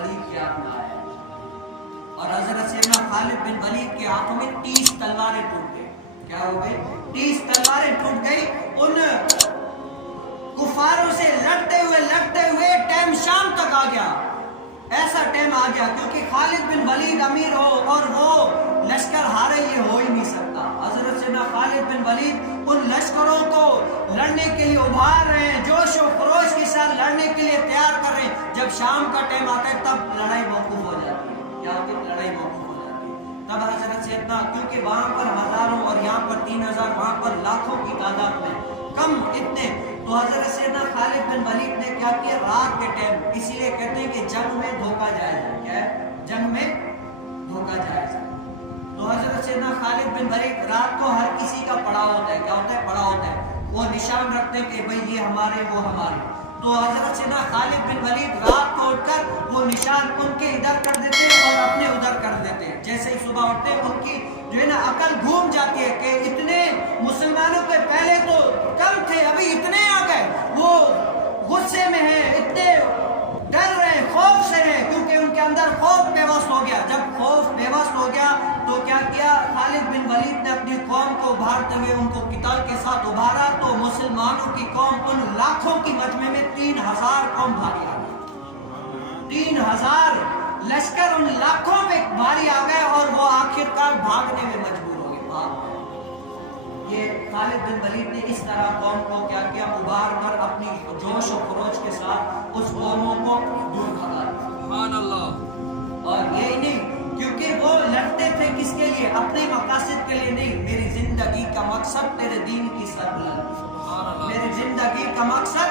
ولید کے ہاتھ میں آیا اور حضرت سیدنا خالد بن ولید کے ہاتھوں میں 30 تلواریں ٹوٹ گئی. کیا ہو گئی؟ 30 تلواریں ٹوٹ گئی. ان کفاروں سے لڑتے ہوئے ٹائم شام تک آ گیا. ایسا ٹائم آ گیا کیونکہ خالد بن ولید امیر ہو اور وہ لشکر ہارے، یہ ہو ہی نہیں سکتا. حضرت سیدنا خالد بن ولید ان لشکروں کو لڑنے کے لیے ابھار رہے ہیں، جوش و خروش کے ساتھ لڑنے کے لیے تیار کر رہے ہیں. جب شام کا ٹائم آتا ہے تب لڑائی موقوف ہو جاتی ہے. کیا ہوتی ہے؟ لڑائی موقوف ہو جاتی ہے. تب حضرت سیدنا، کیونکہ وہاں پر ہزاروں اور یہاں پر 3000، وہاں پر لاکھوں کی تعداد میں کم اتنے، تو حضرت سیدنا خالد بن ولید نے کیا کیا؟ رات کے ٹائم، اسی لیے کہتے ہیں کہ جنگ میں دھوکہ جائز ہے. کیا ہے؟ جنگ میں دھوکہ جائز ہے. تو حضرت سیدنا خالد بن ولید، رات کو ہر کسی کا پڑا ہوتا ہے. کیا ہوتا ہے؟ پڑا ہوتا ہے. وہ نشان رکھتے ہیں کہ بھئی یہ ہمارے، وہ ہمارے. تو حضرت سیدنا خالد بن ولید رات کو اٹھ کر وہ نشان ان کے ادھر کر دیتے ہیں اور اپنے ادھر کر دیتے ہیں. جیسے ہی صبح اٹھتے ہیں ان کی جو ہے نا عقل گھوم جاتی ہے کہ اتنے مسلمانوں کے پہلے تو کم تھے، ابھی اتنے آ گئے. وہ غصے میں ہیں، اتنے ڈر رہے، خوف سے ہیں، کیونکہ ان کے اندر خوف پیوست ہو گیا. جب خوف پیوست ہو گیا تو کیا کیا؟ خالد بن ولید نے اپنی قوم کو ابھارتے ہوئے ان کو قتال کے ساتھ ابھارا. تو مسلمانوں کی قوم ان لاکھوں کی مجمع میں 3000 قوم بھاری آ گئی. 3000 لشکر ان لاکھوں میں بھاری آ گئے اور وہ آخرکار بھاگنے میں مجبور ہو گئے. بھاگ گئے. یہ خالد بن ولید نے اس طرح قوم کو کیا کیا؟ ابھار کر اپنی جوش و خروش کے ساتھ اس قوموں کو دور بھگا دیا. سبحان اللہ. اور یہی نہیں، کیونکہ وہ لڑتے تھے کس کے لیے؟ اپنے مقاصد کے لیے نہیں. میری زندگی کا مقصد تیرے دین کی سربلندی، میری زندگی کا مقصد